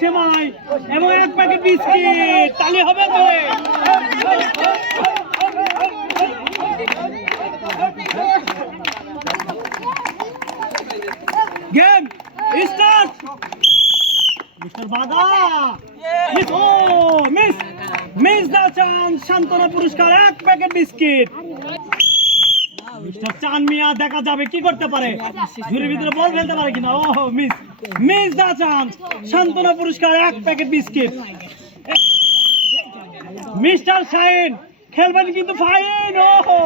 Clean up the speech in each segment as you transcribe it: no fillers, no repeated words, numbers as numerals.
সেমাই এবং 1 packet biscuit. তালি হবে তো? Game start. মিস্টার বাদা মিস দা চান সান্ত্বনা পুরস্কার 1 প্যাকেট বিস্কিট। মিস্টার চান মিয়া দেখা যাবে কি করতে পারে, ঝুড়ির ভিতরে বল ফেলতে পারে কিনা। ও মিস দা চান সান্ত্বনা পুরস্কার 1 প্যাকেট বিস্কিট। মিস্টার শাইন খেলবেন কিন্তু ফাইন। ও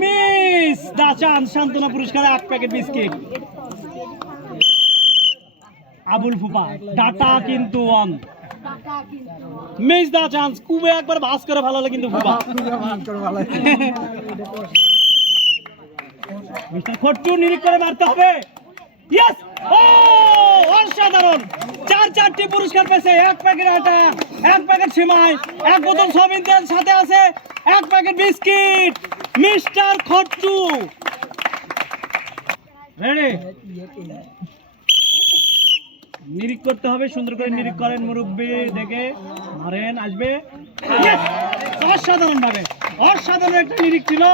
মিস দা চান সান্ত্বনা পুরস্কার 1 প্যাকেট বিস্কিট। আবুল ফুপা ডাটা কিন্তু অন। মিস দা চান্স কুবে একবার ভাস করে ভালো লাগে কিন্তু ফুপা। মিস্টার খট্টু নিরিখ করে মারতে হবে। ইয়েস, ও অসাধারণ। 4টি পুরস্কার পেয়েছে। 1 প্যাকেট আটা, 1 প্যাকেট সেমাই, 1 বোতল সয়াবিন তেল, সাথে আছে 1 packet biscuit. Mister Khattu ready. নিরিখ করতে হবে, সুন্দর করে নিরিখ করেন মুরব্বী দেখে মারেন। আসবে অসাধারণ ভাবে, অসাধারণ একটা নিরিখ ছিল।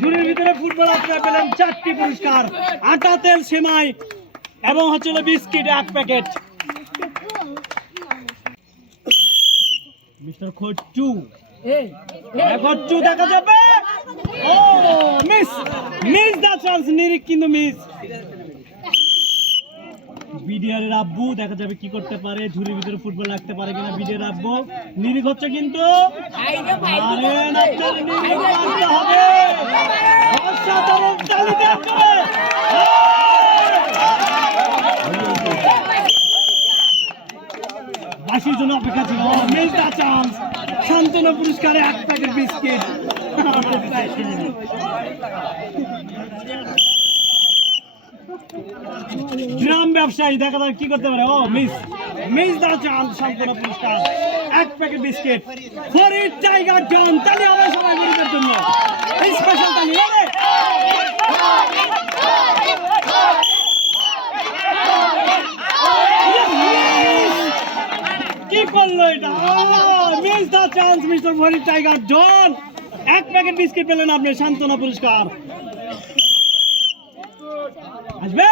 ঝুড়ির ভিতরে ফুটবল আপনারা পেলেন 4টি পুরস্কার, আটা, তেল, সেমাই এবং হচ্ছিল বিস্কিট 1 প্যাকেট। মিস্টার খট্টু খট্টু দেখা যাবে। ও মিস দা চান্স, নিরিখ কিন্তু মিস। বিডিআর এর আব্বু দেখা যাবে কি করতে পারে, ঝুড়ির ভিতরে ফুটবল রাখতে পারে কিনা। বিডিআর আব্বু নিরিখ হচ্ছে কিন্তু অসাধারণ। তালি দেন করে বাসির জন্য অপেক্ষা ছিল। মিস দা চান্স সান্ত্বনা পুরস্কারে 1 প্যাকেট বিস্কিট। গ্রাম ব্যবসায়ী দেখা যাবে কি করতে পারে। ও মিস দা চান্স সান্ত্বনা পুরস্কার 1 প্যাকেট বিস্কিট। ফরিদ টাইগার জন। তালি হবে সবাই ফরিদের জন্য, এই স্পেশাল তালি। কি করলো এটা? Miss the chance mister Farid tiger John. 1 packet biscuit পেলেন আপনি, সান্ত্বনা পুরস্কার। আসবে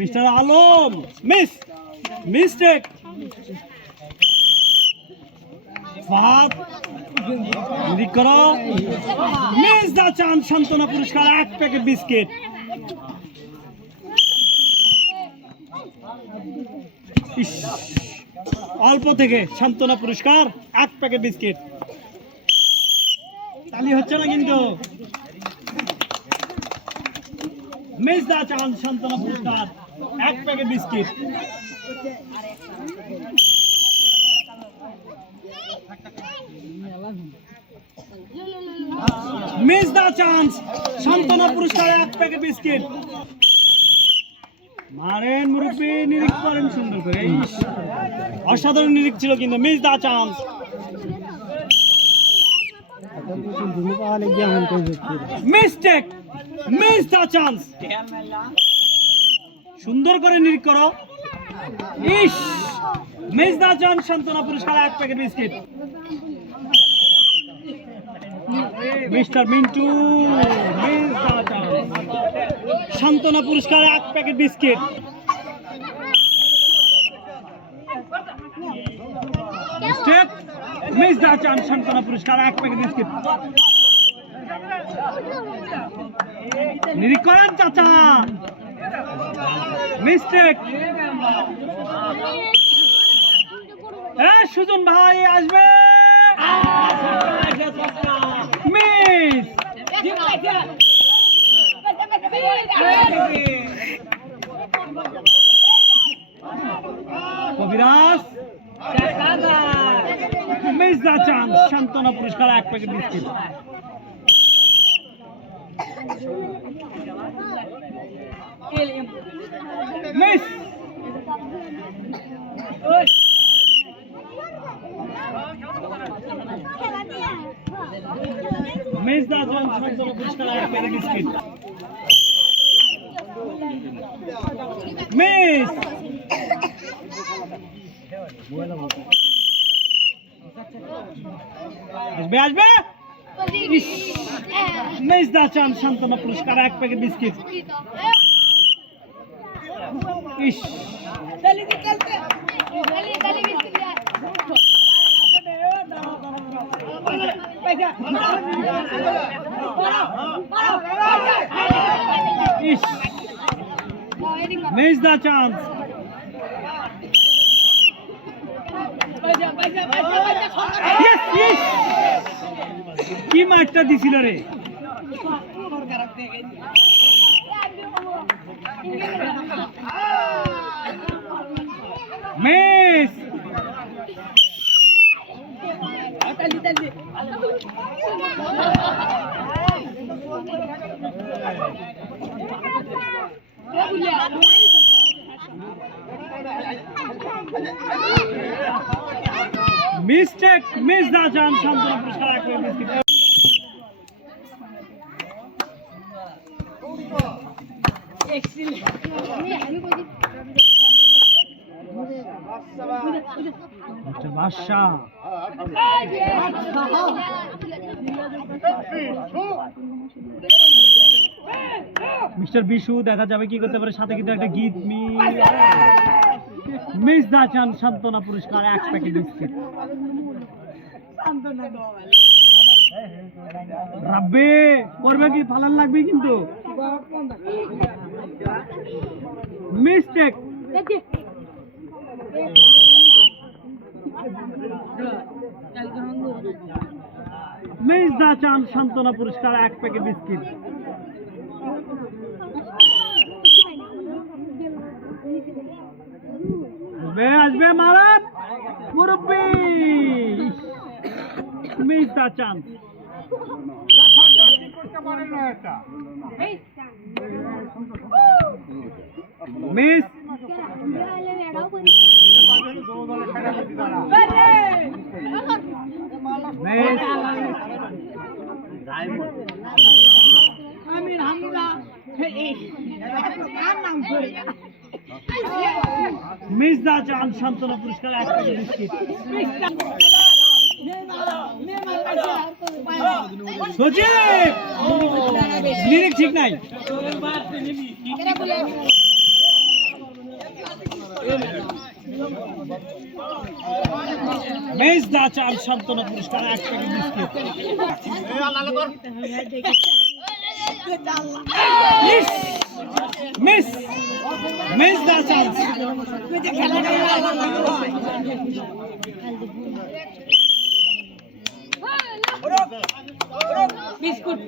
মিস্টার আলম। মিস্টেক। ফাদ নিরিখ করো। মিস দা চান্স সান্ত্বনা পুরস্কার 1 প্যাকেট বিস্কিট। অল্প থেকে সান্ত্বনা পুরস্কার 1 প্যাকেট বিস্কিট। তালি হচ্ছে না কিন্তু। মিস দা চান্স সান্ত্বনা পুরস্কার 1 packet biscuit. Miss the chance সান্ত্বনা পুরস্কার 1 প্যাকেট বিস্কিট। মারেন মুরব্বী, নিরিখ করেন সুন্দর করে। অসাধারণ নিরিখ ছিল কিন্তু। Miss the chance. Mistake. Miss the chance. সুন্দর করে নিরিখ করো। মিস দা চান্স সান্ত্বনা পুরস্কার 1 packet biscuit. Mister Mintu miss the chance সান্ত্বনা পুরস্কার 1 packet biscuit. Mistake. Miss the chance সান্ত্বনা পুরস্কার 1 প্যাকেট বিস্কিট। নিরিখ করেন চাচা। মিস্টেক। সুজন ভাই আসবে। মিস। কবিরাজ মিস দা চান্স সান্ত্বনা পুরস্কার 1 packet biscuit. Miss. Miss the chance সান্ত্বনা পুরস্কার 1 প্যাকেট বিস্কিট। মিস। আসবে আসবে মেজদা চান সান্ত্বনা পুরস্কার 1 প্যাকেট বিস্কিট। ইস ইস মেজদা চান্স কি মাঠটা দিছিল রে মেস মিস্টেক মিস দা চান সান্ত্বনা পুরস্কার 1 প্যাকেট বিস্কিট। মিস্টার বাদশাহ মিস্টার বিশু দেখা যাবে কি করতে পারে, সাথে কিন্তু একটা গীত মিস দা চান সান্ত্বনা পুরস্কার 1 প্যাকেট বিস্কিট। রাব্বে করবে কি ফালান লাগবে কিন্তু মিস্টেক মিস দা চান সান্ত্বনা পুরস্কার 1 প্যাকেট বিস্কিট। আসবে মারাত মুরব্বি miss the chance miss miss দা চান সান্ত্বনা পুরস্কার 1 প্যাকেট বিস্কিট। সজীব লিরিক ঠিক নাই। মিস দা চান সান্ত্বনা পুরস্কার 1 packet biscuit. Miss miss the chance biscuit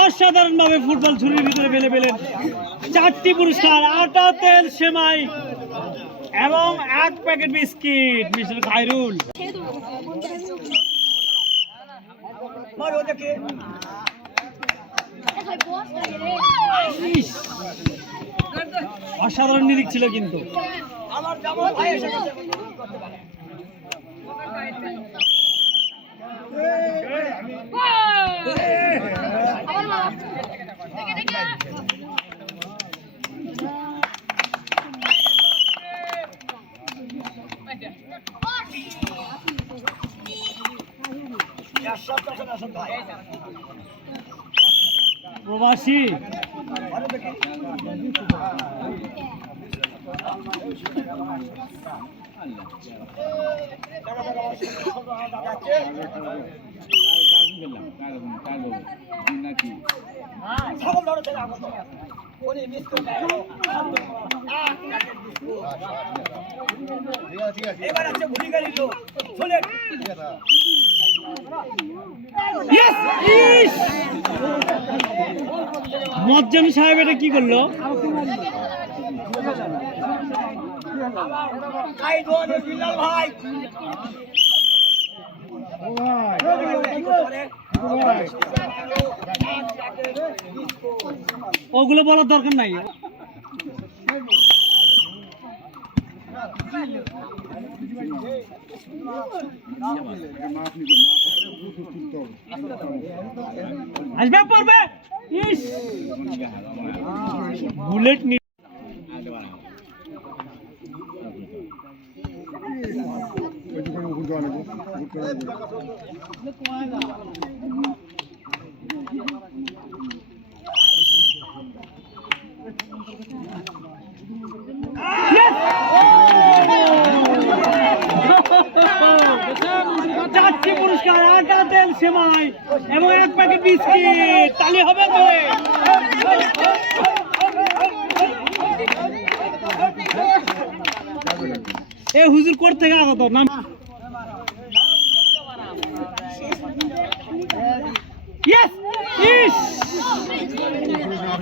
অসাধারণ ভাবে ফুটবল ছুরির ভিতরে ফেলে পেলেন 4টি পুরস্কার, আটা, তেল, সেমাই এবং 1 প্যাকেট বিস্কিট। মিস্টার খায়রুল অসাধারণ নিরিখ ছিল কিন্তু প্রবাসী এবার আছে ভুলি গেলি তো চলে ইয়েস ইস মজ্জামি সাহেব এটা কি করলো ভাই ওগুলো বলার দরকার নাই আসবে পারবে ইস বুলেট নি চারটি পুরস্কার আটা তেল সেমাই এবং এক প্যাকেট বিস্কিট তালি হবে তো এ হুজুর কোর থেকে আগত নাম ইয়েস ইস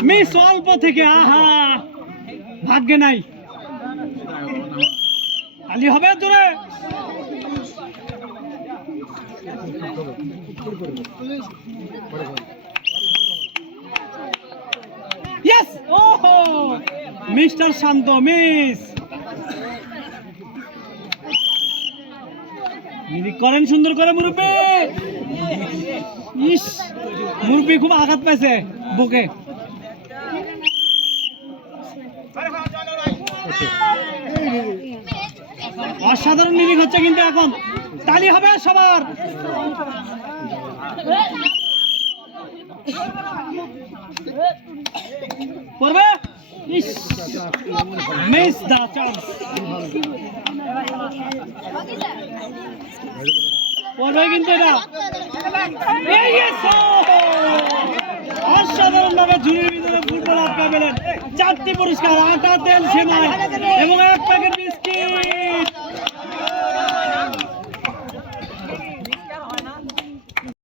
মিস অল্প থেকে আহা ভাগ্যে নাই তালি হবে তোরে ইয়েস ওহো মিস্টার শান্ত মিস মিনি করেন সুন্দর করে মুরব্বি ইস মুরব্বি খুব আঘাত পাইছে বুকে অসাধারণ মিনিং হচ্ছে কিন্তু এখন তালি হবে সবার করবে ইস মিস দা চান্স করবে কিন্তু এটা অসাধারণ ভাবে ঝুড়ির ভিতরে ফুটবল আটকা পেলেন চারটি পুরস্কার আটা তেল সেমাই এবং এক প্যাকেট